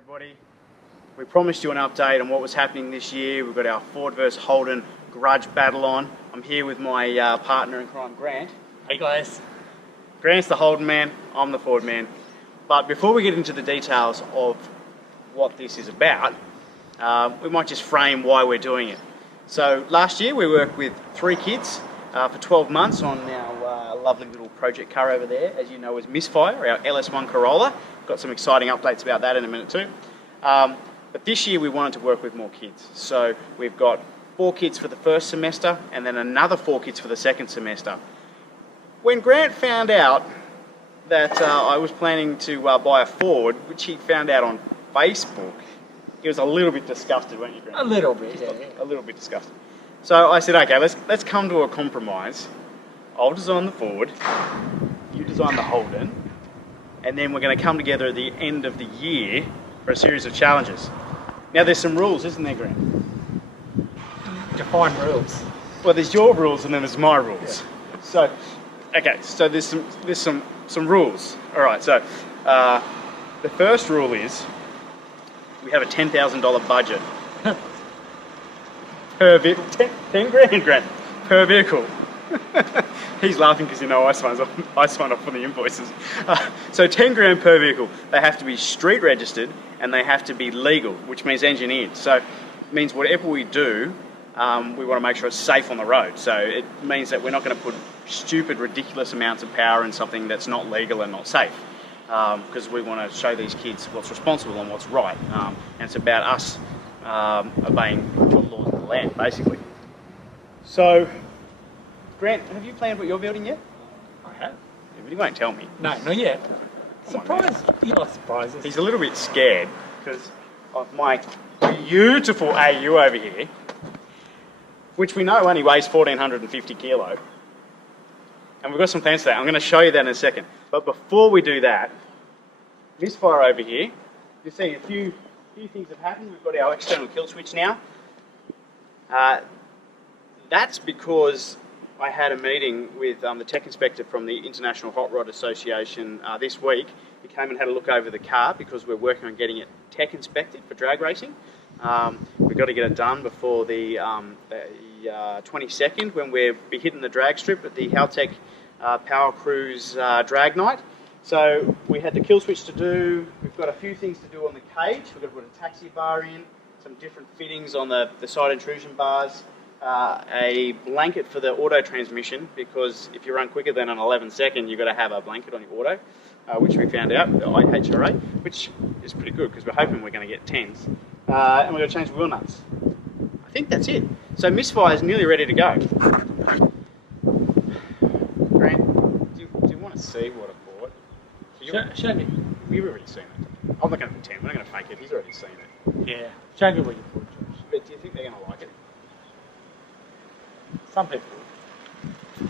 Everybody, we promised you an update on what was happening this year. We've got our Ford vs Holden grudge battle on. I'm here with my partner in crime, Grant. Hey guys. Grant's the Holden man, I'm the Ford man. But before we get into the details of what this is about, we might just frame why we're doing it. So last year we worked with 3 kids for 12 months on our lovely little project car over there, as you know, is Misfire, our LS1 Corolla. Got some exciting updates about that in a minute too. But this year we wanted to work with more kids. So we've got 4 kids for the first semester and then another 4 kids for the second semester. When Grant found out that I was planning to buy a Ford, which he found out on Facebook, he was a little bit disgusted, weren't you, Grant? A little bit, yeah. A little bit disgusted. So I said, okay, let's come to a compromise. I'll design the Ford, you design the Holden, and then we're going to come together at the end of the year for a series of challenges. Now there's some rules, isn't there, Grant? Define rules. Well, there's your rules and then there's my rules. Yeah. So, okay, so there's some rules. All right, so the first rule is we have a $10,000 budget per vehicle. 10 grand, Grant, per vehicle. He's laughing because you know I sign off on the invoices. So 10 grand per vehicle. They have to be street registered and they have to be legal, which means engineered. So it means whatever we do, we want to make sure it's safe on the road. So it means that we're not going to put stupid, ridiculous amounts of power in something that's not legal and not safe. Because we want to show these kids what's responsible and what's right. And it's about us obeying the laws of the land, basically. So, Grant, have you planned what you're building yet? I have. Yeah, but he won't tell me. No, not yet. Surprise! You like surprises. He's a little bit scared because of my beautiful AU over here, which we know only weighs 1,450 kilo. And we've got some plans for that. I'm going to show you that in a second. But before we do that, Misfire over here, you see a few things have happened. We've got our external kill switch now. That's because I had a meeting with the tech inspector from the International Hot Rod Association this week. He came and had a look over the car because we're working on getting it tech inspected for drag racing. We've got to get it done before the 22nd when we'll be hitting the drag strip at the Haltech Power Cruise drag night. So we had the kill switch to do. We've got a few things to do on the cage. We've got to put a taxi bar in, some different fittings on the side intrusion bars, a blanket for the auto transmission, because if you run quicker than an 11-second, you've got to have a blanket on your auto, which we found out, the IHRA, which is pretty good because we're hoping we're going to get 10s. And we've got to change the wheel nuts. I think that's it. So Misfire is nearly ready to go. Grant, do you want to see what I bought? Show me. You've already seen it. I'm not going to pretend. We're not going to fake it. He's already seen it. Yeah. Show me what you bought, Josh. But do you think they're going to like it? Some people will.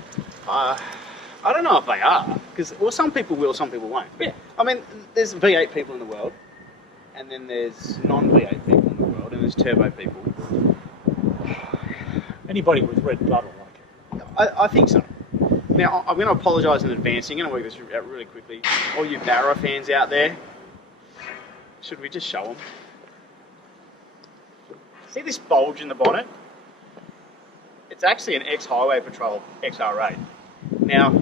I don't know if they are. Well, some people will, some people won't. Yeah. I mean, there's V8 people in the world, and then there's non-V8 people in the world, and there's turbo people. Anybody with red blood will like it. I think so. Now, I'm going to apologise in advance. I'm going to work this out really quickly. All you Barra fans out there, should we just show them? See this bulge in the bonnet? It's actually an ex-Highway Patrol XR8. Now,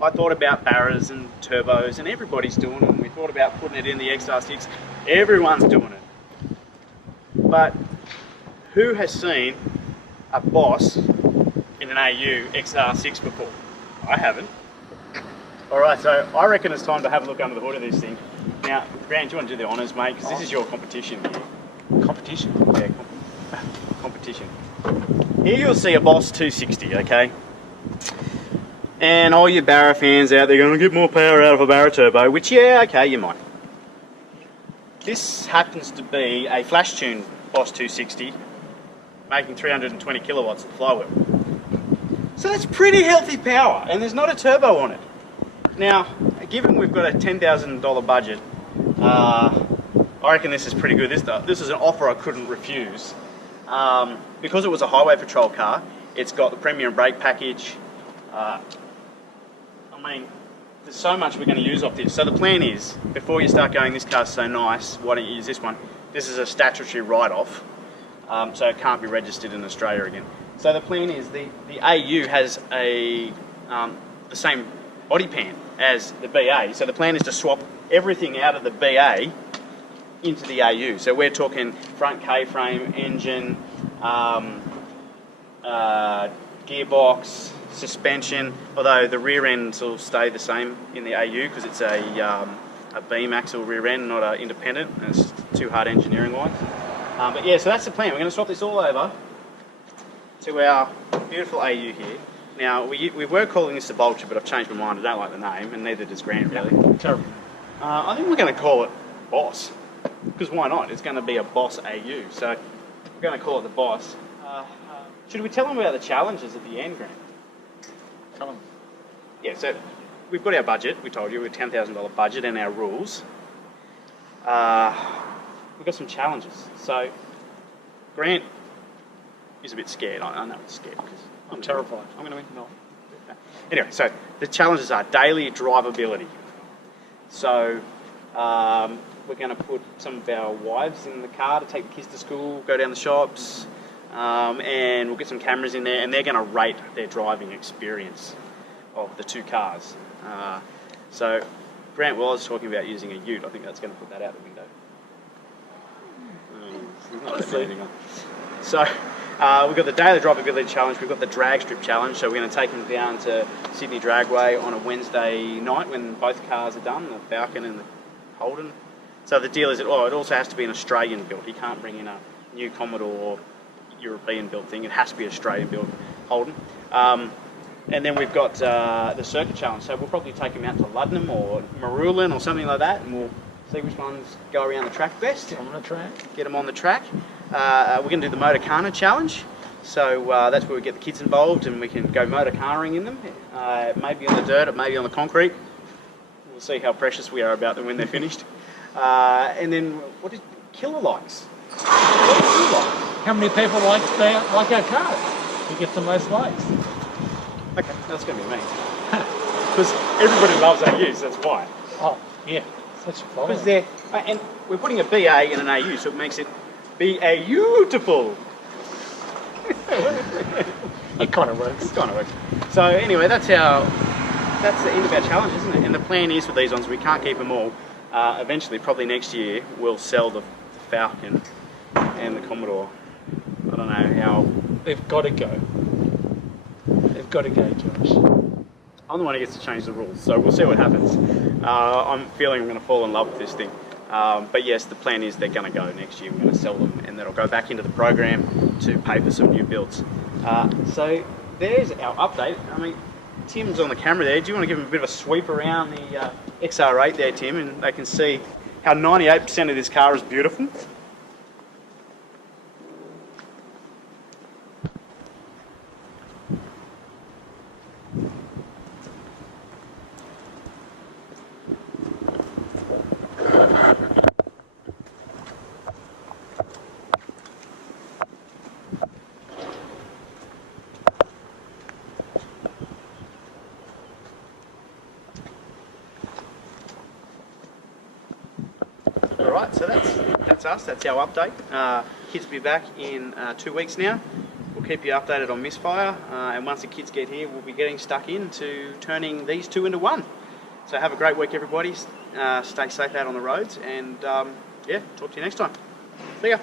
I thought about Barras and turbos, and everybody's doing them. We thought about putting it in the XR6. Everyone's doing it. But who has seen a Boss in an AU XR6 before? I haven't. Alright, so I reckon it's time to have a look under the hood of this thing. Now, Grant, do you want to do the honours, mate? Because this is your competition here. Competition? Yeah, competition. Here you'll see a Boss 260, okay? And all you Barra fans out there going to get more power out of a Barra turbo, which, yeah, okay, you might. This happens to be a flash tune Boss 260, making 320 kilowatts at the flywheel. So that's pretty healthy power, and there's not a turbo on it. Now, given we've got a $10,000 budget, I reckon this is pretty good. This is an offer I couldn't refuse. Because it was a Highway Patrol car, it's got the premium brake package. I mean, there's so much we're going to use off this. So the plan is, before you start going, this car's so nice, why don't you use this one? This is a statutory write-off, so it can't be registered in Australia again. So the plan is the AU has the same body pan as the BA. So the plan is to swap everything out of the BA into the AU. So we're talking front K-frame, engine, gearbox, suspension, although the rear ends will stay the same in the AU because it's a beam axle rear end, not an independent, and it's too hard engineering wise. But yeah, so that's the plan. We're going to swap this all over to our beautiful AU here. Now, we were calling this the Vulture, but I've changed my mind. I don't like the name, and neither does Grant, really. Terrible. I think we're going to call it Boss, because why not? It's going to be a Boss AU, so we're going to call it the Boss. Should we tell them about the challenges at the end, Grant? Tell them. Yeah, so we've got our budget. We told you we're $10,000 budget and our rules. We've got some challenges. So Grant is a bit scared. I know he's scared because I'm terrified. I'm going to win. No. Anyway, so the challenges are daily drivability. So we're going to put some of our wives in the car to take the kids to school, go down the shops, and we'll get some cameras in there, and they're going to rate their driving experience of the two cars. So Grant was talking about using a ute. I think that's going to put that out the window. So we've got the daily drivability challenge, we've got the drag strip challenge, so we're going to take them down to Sydney Dragway on a Wednesday night when both cars are done, the Falcon and the Holden. So the deal is, it also has to be an Australian built. You can't bring in a new Commodore or European built thing, it has to be Australian built Holden. And then we've got the circuit challenge, so we'll probably take them out to Luddenham or Marulan or something like that, and we'll see which ones go around the track best. Get them on the track. Get them on the track. We're going to do the Motorcana challenge, so that's where we get the kids involved and we can go motorcarring in them. Maybe on the dirt, or maybe on the concrete. We'll see how precious we are about them when they're finished. And then, what is killer likes? What do you like? How many people like our cars? Who gets the most likes? Okay, that's going to be me. Because everybody loves AUs, that's why. Oh, yeah. Such a problem. Because they're, and we're putting a BA in an AU, so it makes it beautiful. It kind of works. It kind of works. So anyway, that's the end of our challenge, isn't it? And the plan is with these ones, we can't keep them all. Eventually, probably next year, we'll sell the Falcon and the Commodore. I don't know how. They've got to go. They've got to go, Josh. I'm the one who gets to change the rules, so we'll see what happens. I'm feeling I'm going to fall in love with this thing. But yes, the plan is they're going to go next year. We're going to sell them, and that'll go back into the program to pay for some new builds. So there's our update. I mean, Tim's on the camera there. Do you want to give him a bit of a sweep around the XR8 there, Tim, and they can see how 98% of this car is beautiful? Alright, so that's us, that's our update. Kids will be back in 2 weeks now. We'll keep you updated on Misfire, and once the kids get here, we'll be getting stuck into turning these two into one. So have a great week, everybody. Stay safe out on the roads, and yeah, talk to you next time. See ya.